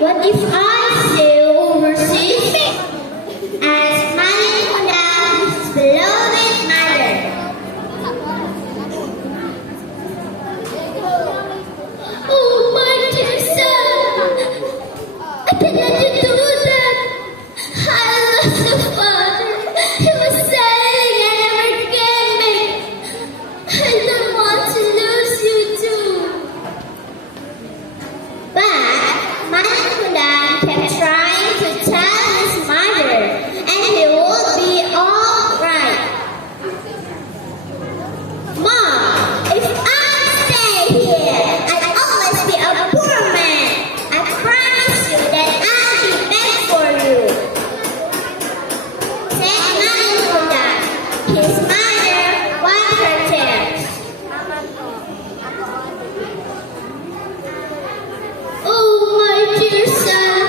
What if I sail overseas as Malin Kunda's beloved mother? Oh, my dear son, I cannot do that. I lost your father. He was sailing and never came back. I don't want to lose you too. But Malin Kunda kept trying to tell his mother, and he would be all right. Mom, if I stay here, I'll always be a poor man. I promise you that I'll be back for you. Said Malin Kunda. His mother wiped her tears. Oh, my dear son,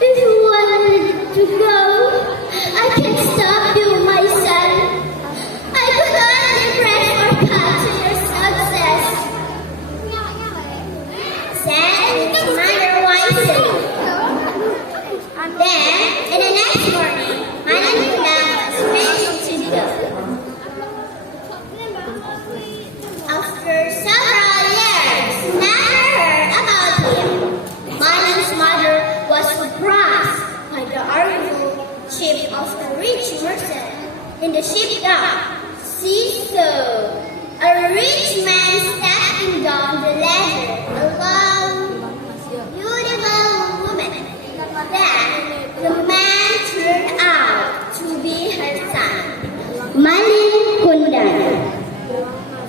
if you wanted to go, I can't stop you, my son. I could only pray for God to your success. Said his mother wisely. Then, in the next morning, Malin Kunda was ready to go. After several years, never heard about him. Malin's mother was surprised by the arrival ship of a rich merchant in the shipyard. She saw a rich man stepping down the ladder, a long, beautiful woman. Then the man turned out to be her son, Malin Kunda.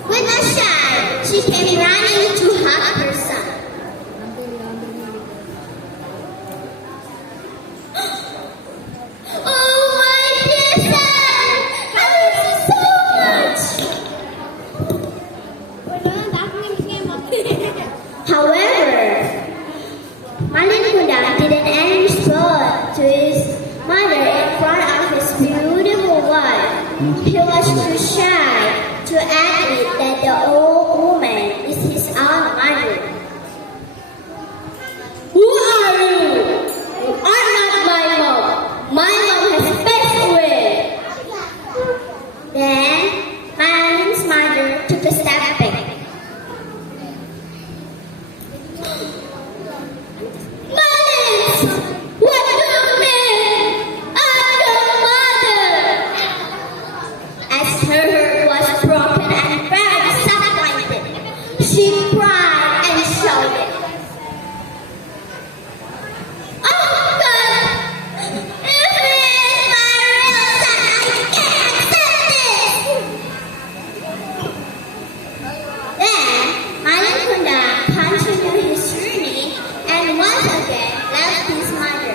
With a shout, she came running to hug her son. Oh, my dear son! I miss you so much! However, Malin Kunda didn't answer to his mother in front of his beautiful wife. He was too shy to admit that the old woman is his own mother. Who are you? You are not my mom. My mom has passed away. Then Malin's mother took a step back. Malin! What do you mean? I'm your mother! As her heart was broken and very disappointed, she cried and shouted, "Oh God! If he is my real son, I can't accept this!" Then Malin Kunda continued his journey and once again left his mother.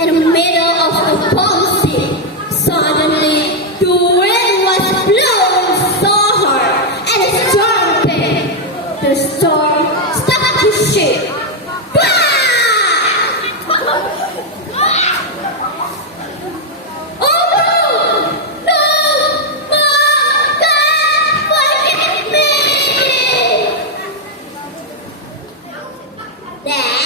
In the middle of the policy, suddenly the wind was blowing so hard and a storm came. The storm stopped the ship. Oh no! No! Mom! God! Forgive me! Then